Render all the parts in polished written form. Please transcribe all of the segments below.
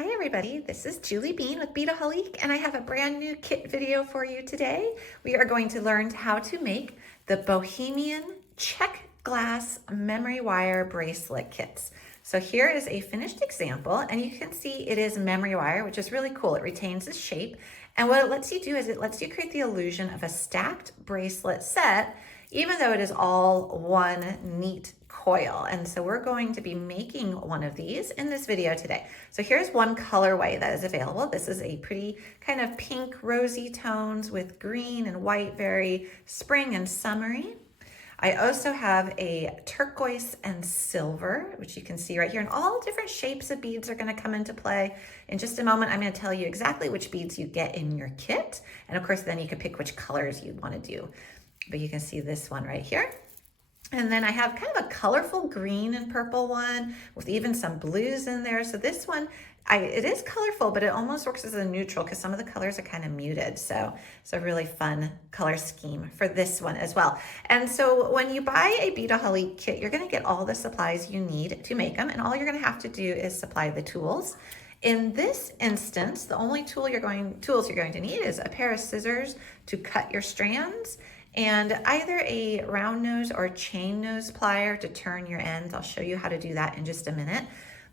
Hi everybody, this is Julie Bean with Beadaholique, and I have a brand new kit video for you today. We are going to learn how to make the Bohemian Czech glass memory wire bracelet kits. So here is a finished example, and you can see it is memory wire, which is really cool. It retains its shape, and what it lets you do is it lets you create the illusion of a stacked bracelet set, even though it is all one neat coil. And so we're going to be making one of these in this video today. So here's one colorway that is available. This is a pretty kind of pink rosy tones with green and white, very spring and summery. I also have a turquoise and silver, which you can see right here, and all different shapes of beads are going to come into play. In just a moment, I'm going to tell you exactly which beads you get in your kit. And of course, then you can pick which colors you want to do. But you can see this one right here. And then I have kind of a colorful green and purple one with even some blues in there. So this one, it is colorful, but it almost works as a neutral because some of the colors are kind of muted. So it's a really fun color scheme for this one as well. And so when you buy a Beadaholique kit, you're going to get all the supplies you need to make them. And all you're going to have to do is supply the tools. In this instance, the only tools you're going to need is a pair of scissors to cut your strands, and either a round nose or chain nose plier to turn your ends. I'll show you how to do that in just a minute.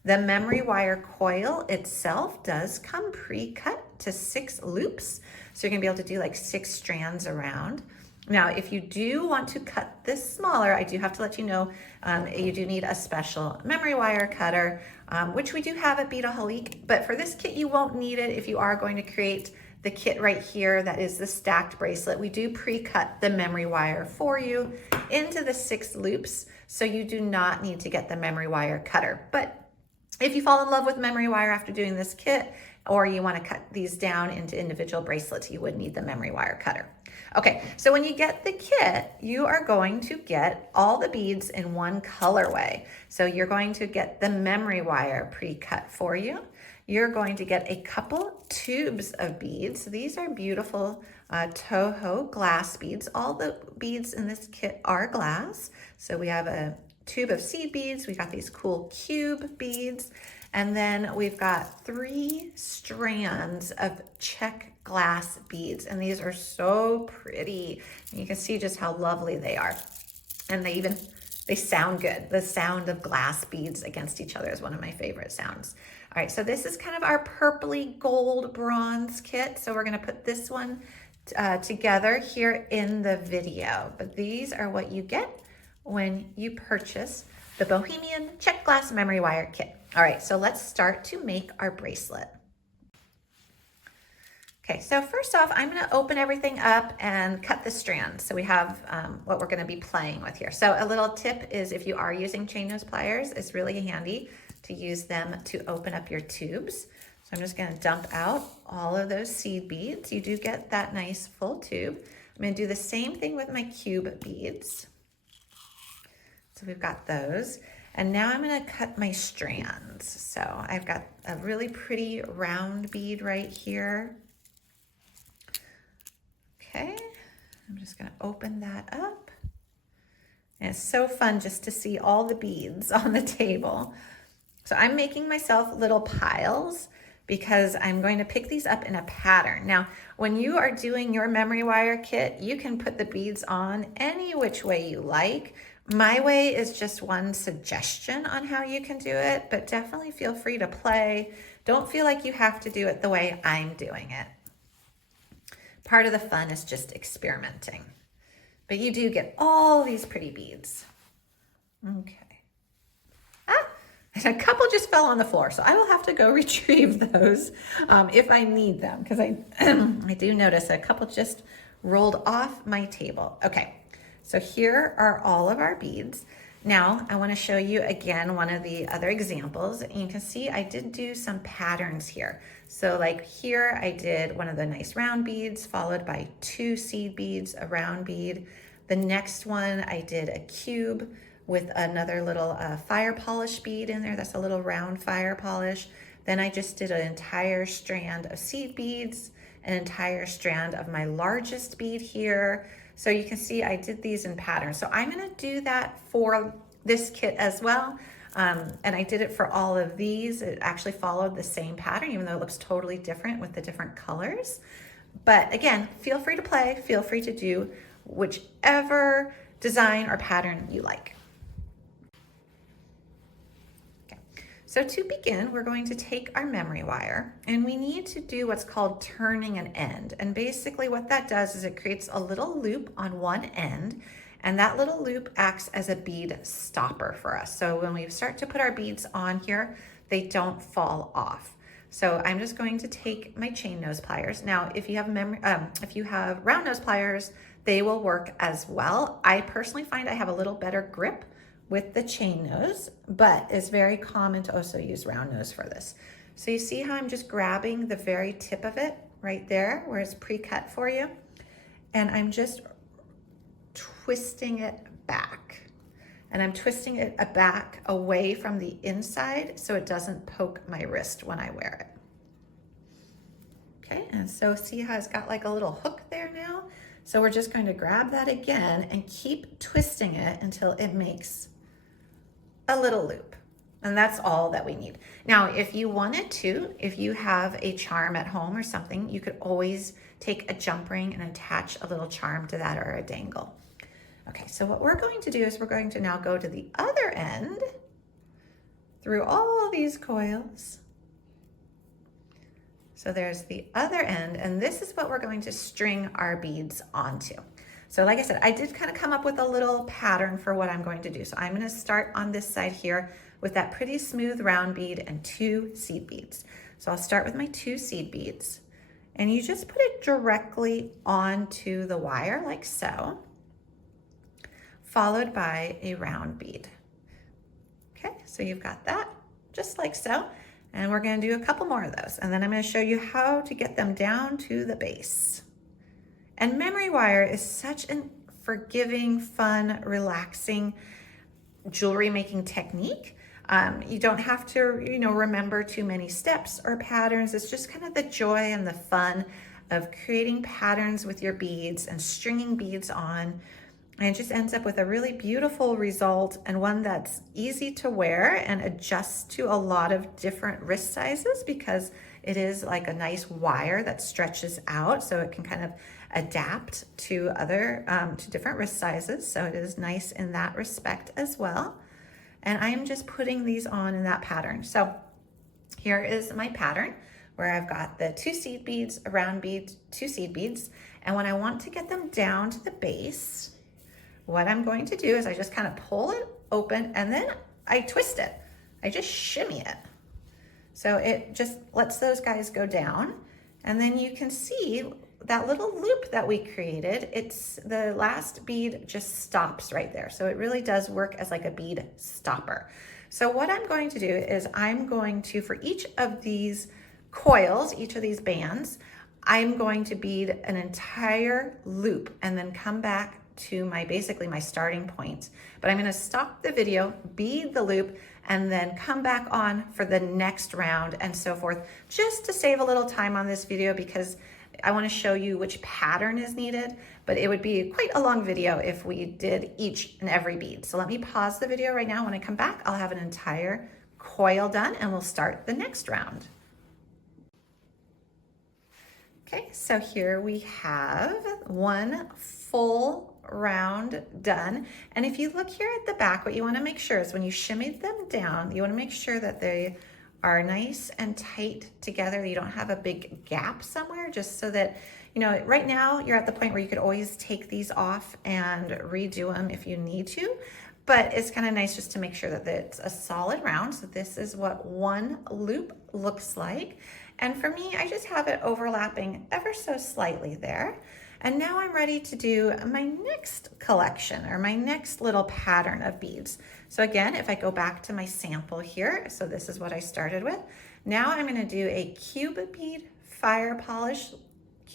The memory wire coil itself does come pre-cut to 6 loops. So you're gonna be able to do like 6 strands around. Now, if you do want to cut this smaller, I do have to let you know, you do need a special memory wire cutter, which we do have at Beadaholique, but for this kit, you won't need it if you are going to create the kit right here that is the stacked bracelet. We do pre-cut the memory wire for you into the 6 loops, so you do not need to get the memory wire cutter. But if you fall in love with memory wire after doing this kit, or you want to cut these down into individual bracelets, you would need the memory wire cutter. Okay, so when you get the kit, you are going to get all the beads in one colorway. So you're going to get the memory wire pre-cut for you. You're going to get a couple tubes of beads. These are beautiful Toho glass beads. All the beads in this kit are glass. So we have a tube of seed beads. We got these cool cube beads. And then we've got 3 strands of Czech glass beads. And these are so pretty. And you can see just how lovely they are. And they sound good. The sound of glass beads against each other is one of my favorite sounds. All right, so this is kind of our purpley gold bronze kit. So we're gonna put this one together here in the video. But these are what you get when you purchase the Bohemian Czech glass memory wire kit. All right, so let's start to make our bracelet. Okay, so first off, I'm gonna open everything up and cut the strands. So we have what we're gonna be playing with here. So a little tip is if you are using chain nose pliers, it's really handy to use them to open up your tubes. So I'm just gonna dump out all of those seed beads. You do get that nice full tube. I'm gonna do the same thing with my cube beads. So we've got those. And now I'm gonna cut my strands. So I've got a really pretty round bead right here. Okay, I'm just gonna open that up. And it's so fun just to see all the beads on the table. So I'm making myself little piles because I'm going to pick these up in a pattern. Now, when you are doing your memory wire kit, you can put the beads on any which way you like. My way is just one suggestion on how you can do it, but definitely feel free to play. Don't feel like you have to do it the way I'm doing it. Part of the fun is just experimenting. But you do get all these pretty beads. Okay. And a couple just fell on the floor, so I will have to go retrieve those if I need them, because I do notice a couple just rolled off my table. Okay, so here are all of our beads. Now I want to show you again one of the other examples. And you can see I did do some patterns here. So like here I did one of the nice round beads followed by 2 seed beads, a round bead. The next one I did a cube with another little fire polish bead in there. That's a little round fire polish. Then I just did an entire strand of seed beads, an entire strand of my largest bead here. So you can see I did these in patterns. So I'm gonna do that for this kit as well. And I did it for all of these. It actually followed the same pattern, even though it looks totally different with the different colors. But again, feel free to play, feel free to do whichever design or pattern you like. Okay. So to begin, we're going to take our memory wire and we need to do what's called turning an end. And basically what that does is it creates a little loop on one end, and that little loop acts as a bead stopper for us. So when we start to put our beads on here, they don't fall off. So I'm just going to take my chain nose pliers. Now, if you have round nose pliers, they will work as well. I personally find I have a little better grip with the chain nose, but it's very common to also use round nose for this. So you see how I'm just grabbing the very tip of it right there where it's pre-cut for you, and I'm just twisting it back. And I'm twisting it back away from the inside so it doesn't poke my wrist when I wear it. Okay, and so see how it's got like a little hook there now? So we're just going to grab that again and keep twisting it until it makes a little loop. And that's all that we need. Now, if you wanted to, if you have a charm at home or something, you could always take a jump ring and attach a little charm to that or a dangle. Okay, so what we're going to do is we're going to now go to the other end through all these coils. So there's the other end, and this is what we're going to string our beads onto. So like I said, I did kind of come up with a little pattern for what I'm going to do. So I'm going to start on this side here with that pretty smooth round bead and 2 seed beads. So I'll start with my 2 seed beads, and you just put it directly onto the wire like so, followed by a round bead. Okay, so you've got that just like so. And we're going to do a couple more of those. And then I'm going to show you how to get them down to the base. And memory wire is such a forgiving, fun, relaxing jewelry making technique. You don't have to, remember too many steps or patterns. It's just kind of the joy and the fun of creating patterns with your beads and stringing beads on. And it just ends up with a really beautiful result, and one that's easy to wear and adjusts to a lot of different wrist sizes, because it is like a nice wire that stretches out, so it can kind of adapt to to different wrist sizes. So it is nice in that respect as well. And I am just putting these on in that pattern. So here is my pattern where I've got the 2 seed beads, a round bead, 2 seed beads. And when I want to get them down to the base, what I'm going to do is I just kind of pull it open and then I twist it. I just shimmy it. So it just lets those guys go down. And then you can see that little loop that we created, the last bead just stops right there. So it really does work as like a bead stopper. So what I'm going to do is I'm going to, for each of these coils, each of these bands, I'm going to bead an entire loop and then come back to basically my starting point. But I'm going to stop the video, bead the loop, and then come back on for the next round and so forth, just to save a little time on this video, because I want to show you which pattern is needed, but it would be quite a long video if we did each and every bead. So let me pause the video right now. When I come back, I'll have an entire coil done and we'll start the next round. Okay, so here we have one full round done. And if you look here at the back, what you want to make sure is when you shimmy them down, you want to make sure that they are nice and tight together. You don't have a big gap somewhere, just so that, right now you're at the point where you could always take these off and redo them if you need to. But it's kind of nice just to make sure that it's a solid round. So this is what one loop looks like. And for me, I just have it overlapping ever so slightly there. And now I'm ready to do my next collection, or my next little pattern of beads. So again, if I go back to my sample here, so this is what I started with. Now I'm going to do a cube bead fire polish,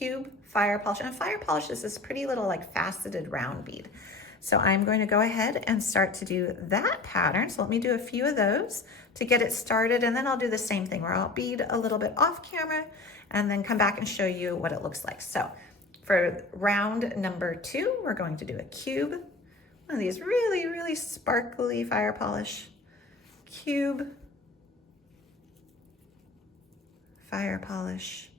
and a fire polish is this pretty little like faceted round bead. So I'm going to go ahead and start to do that pattern. So let me do a few of those to get it started, and then I'll do the same thing where I'll bead a little bit off camera and then come back and show you what it looks like. So for round number 2, we're going to do a cube, one of these really, really sparkly fire polish cube, fire polish,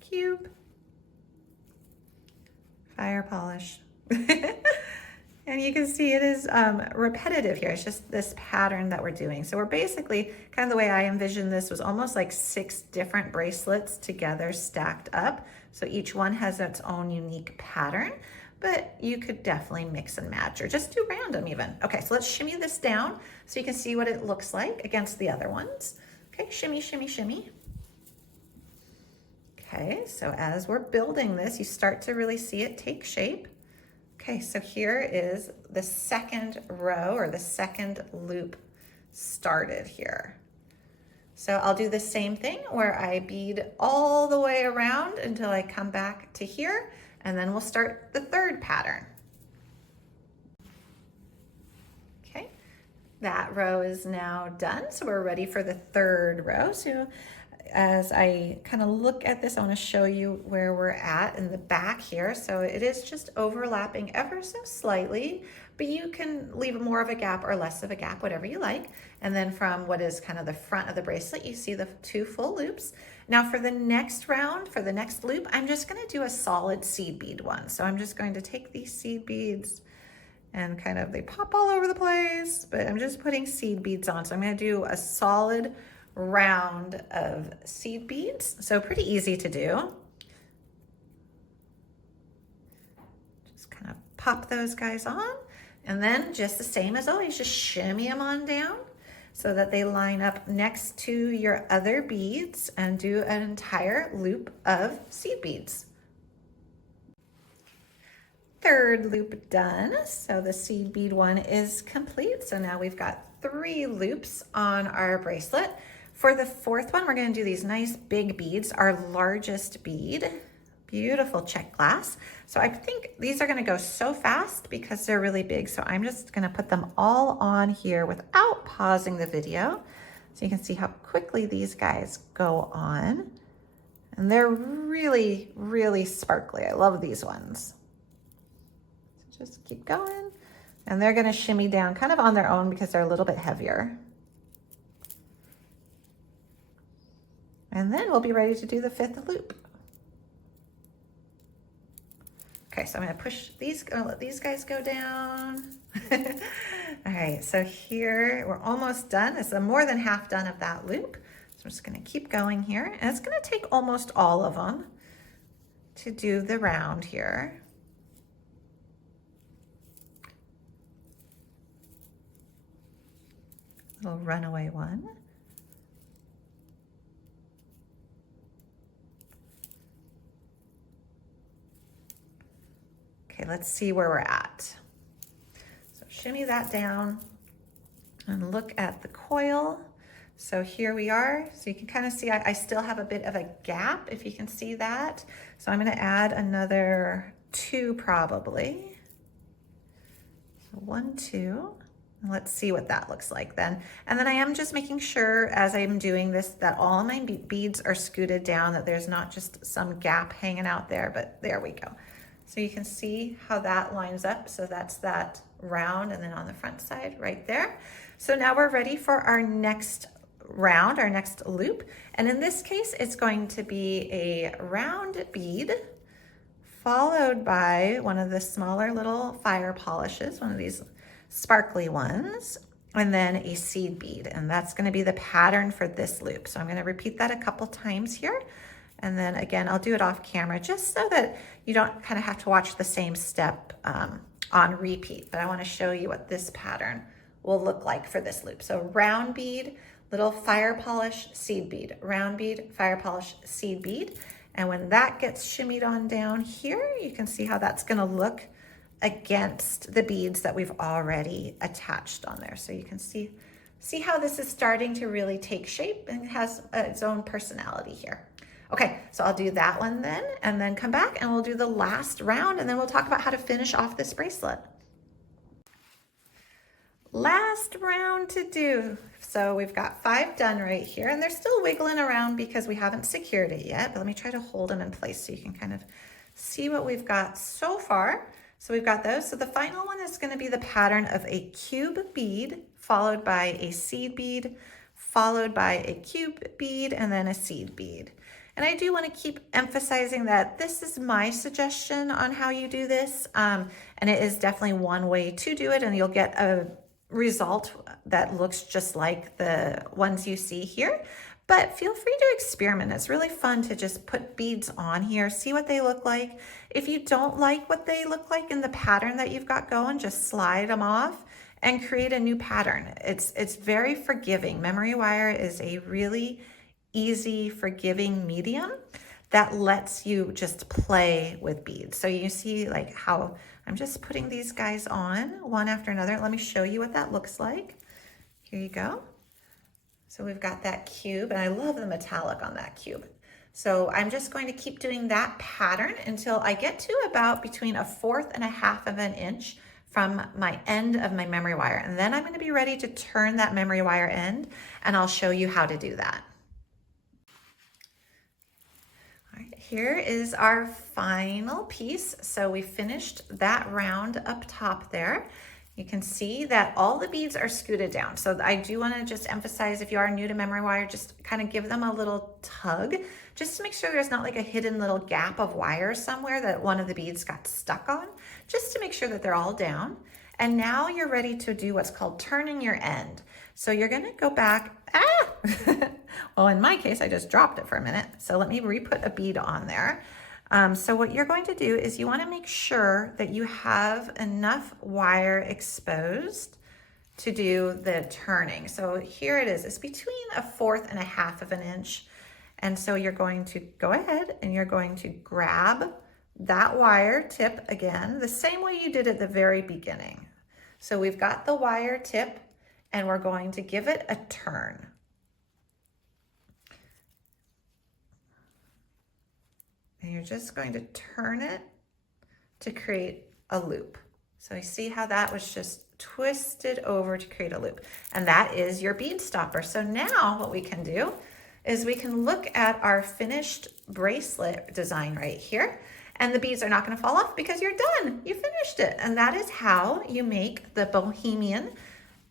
cube, fire polish. And you can see it is repetitive here. It's just this pattern that we're doing. So we're basically, kind of the way I envisioned this was almost like 6 different bracelets together stacked up. So each one has its own unique pattern, but you could definitely mix and match or just do random even. Okay, so let's shimmy this down so you can see what it looks like against the other ones. Okay, shimmy, shimmy, shimmy. Okay, so as we're building this, you start to really see it take shape. Okay, so here is the second row or the second loop started here. So I'll do the same thing where I bead all the way around until I come back to here, and then we'll start the third pattern. Okay, that row is now done, so we're ready for the third row. So as I kind of look at this, I want to show you where we're at in the back here. So it is just overlapping ever so slightly, but you can leave more of a gap or less of a gap, whatever you like. And then from what is kind of the front of the bracelet, you see the 2 full loops. Now for the next round, for the next loop, I'm just going to do a solid seed bead one. So I'm just going to take these seed beads and kind of, they pop all over the place, but I'm just putting seed beads on. So I'm going to do a solid round of seed beads. So pretty easy to do. Just kind of pop those guys on, and then just the same as always, just shimmy them on down so that they line up next to your other beads and do an entire loop of seed beads. Third loop done. So the seed bead one is complete. So now we've got 3 loops on our bracelet. For the fourth one, we're going to do these nice big beads, our largest bead, beautiful Czech glass. So I think these are going to go so fast because they're really big. So I'm just going to put them all on here without pausing the video. So you can see how quickly these guys go on. And they're really, really sparkly. I love these ones. So just keep going. And they're going to shimmy down kind of on their own because they're a little bit heavier. And then we'll be ready to do the 5th loop. Okay, so I'm gonna push these, gonna let these guys go down. All right, so here, we're almost done. It's more than half done of that loop. So I'm just gonna keep going here. And it's gonna take almost all of them to do the round here. Little runaway one. Okay, let's see where we're at. So shimmy that down and look at the coil. So here we are. So you can kind of see I still have a bit of a gap, if you can see that. So I'm going to add another 2 probably. So 1, 2. And let's see what that looks like then. And then I am just making sure as I'm doing this that all my beads are scooted down, that there's not just some gap hanging out there, but there we go. So you can see how that lines up. So that's that round, and then on the front side right there. So now we're ready for our next round, our next loop. And in this case, it's going to be a round bead followed by one of the smaller little fire polishes, one of these sparkly ones, and then a seed bead. And that's going to be the pattern for this loop. So I'm going to repeat that a couple times here. And then again, I'll do it off camera just so that you don't kind of have to watch the same step on repeat. But I want to show you what this pattern will look like for this loop. So round bead, little fire polish, seed bead, round bead, fire polish, seed bead. And when that gets shimmied on down here, you can see how that's going to look against the beads that we've already attached on there. So you can see how this is starting to really take shape and has its own personality here. Okay, so I'll do that one then, and then come back and we'll do the last round, and then we'll talk about how to finish off this bracelet. Last round to do. So we've got 5 done right here, and they're still wiggling around because we haven't secured it yet, but let me try to hold them in place so you can kind of see what we've got so far. So we've got those. So the final one is going to be the pattern of a cube bead followed by a seed bead, followed by a cube bead, and then a seed bead. And I do want to keep emphasizing that this is my suggestion on how you do this. And it is definitely one way to do it, and you'll get a result that looks just like the ones you see here. But feel free to experiment. It's really fun to just put beads on here, see what they look like. If you don't like what they look like in the pattern that you've got going, just slide them off and create a new pattern. It's very forgiving. Memory wire is a really easy, forgiving medium that lets you just play with beads. So you see like how I'm just putting these guys on one after another. Let me show you what that looks like. Here you go. So we've got that cube, and I love the metallic on that cube. So I'm just going to keep doing that pattern until I get to about between 1/4 and 1/2 of an inch from my end of my memory wire. And then I'm going to be ready to turn that memory wire end, and I'll show you how to do that. All right, here is our final piece. So we finished that round up top there. You can see that all the beads are scooted down. So I do want to just emphasize, if you are new to memory wire, just kind of give them a little tug just to make sure there's not like a hidden little gap of wire somewhere that one of the beads got stuck on, just to make sure that they're all down. And now you're ready to do what's called turning your end. So you're going to go back. Well, in my case, I just dropped it for a minute. So let me re-put a bead on there. So what you're going to do is you want to make sure that you have enough wire exposed to do the turning. So here it is. It's between 1/4 and 1/2 of an inch. And so you're going to go ahead and you're going to grab that wire tip again, the same way you did at the very beginning. So we've got the wire tip, and we're going to give it a turn. And you're just going to turn it to create a loop. So you see how that was just twisted over to create a loop. And that is your bead stopper. So now what we can do is we can look at our finished bracelet design right here. And the beads are not going to fall off because you're done. You finished it. And that is how you make the Bohemian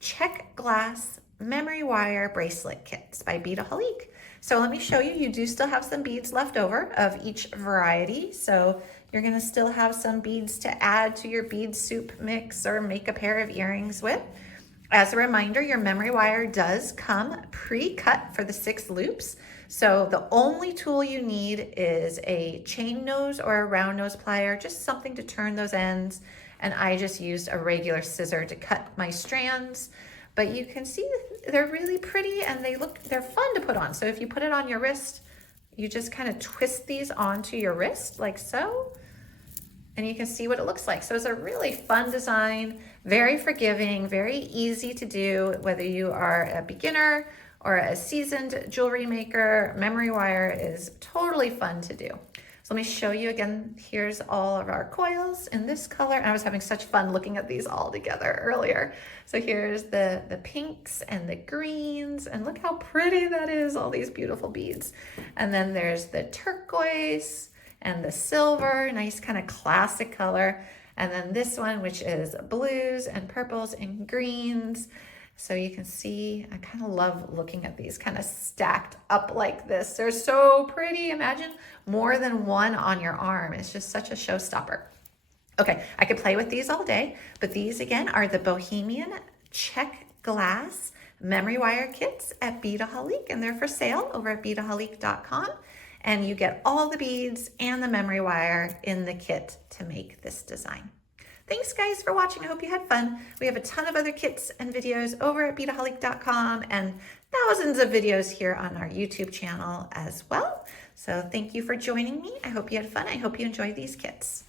Czech glass memory wire bracelet kits by Beadaholique. So let me show you, you do still have some beads left over of each variety. So you're gonna still have some beads to add to your bead soup mix or make a pair of earrings with. As a reminder, your memory wire does come pre-cut for the 6 loops. So the only tool you need is a chain nose or a round nose plier, just something to turn those ends. And I just used a regular scissor to cut my strands. But you can see they're really pretty, and they're fun to put on. So if you put it on your wrist, you just kind of twist these onto your wrist like so, and you can see what it looks like. So it's a really fun design, very forgiving, very easy to do, whether you are a beginner or a seasoned jewelry maker. Memory wire is totally fun to do. So let me show you again. Here's all of our coils in this color. And I was having such fun looking at these all together earlier. So here's the pinks and the greens, and look how pretty that is, all these beautiful beads. And then there's the turquoise and the silver, nice kind of classic color. And then this one, which is blues and purples and greens. So you can see, I kind of love looking at these kind of stacked up like this. They're so pretty. Imagine more than one on your arm. It's just such a showstopper. Okay, I could play with these all day, but these again are the Bohemian Czech glass memory wire kits at Beadaholique, and they're for sale over at beadaholique.com. And you get all the beads and the memory wire in the kit to make this design. Thanks guys for watching. I hope you had fun. We have a ton of other kits and videos over at beadaholique.com and thousands of videos here on our YouTube channel as well. So thank you for joining me. I hope you had fun. I hope you enjoyed these kits.